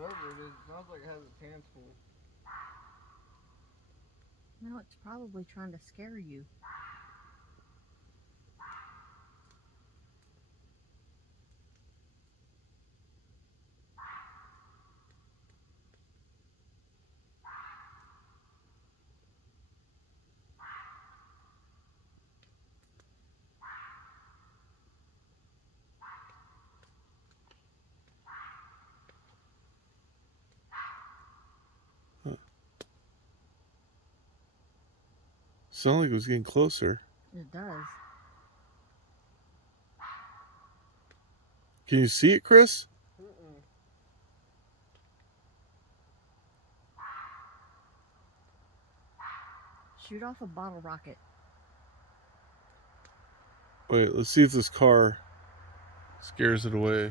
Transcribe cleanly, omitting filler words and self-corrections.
Whatever it is, it sounds like it has its hands full. No, it's probably trying to scare you. Sounded like it was getting closer. It does. Can you see it, Chris? Mm-mm. Shoot off a bottle rocket. Wait, let's see if this car scares it away.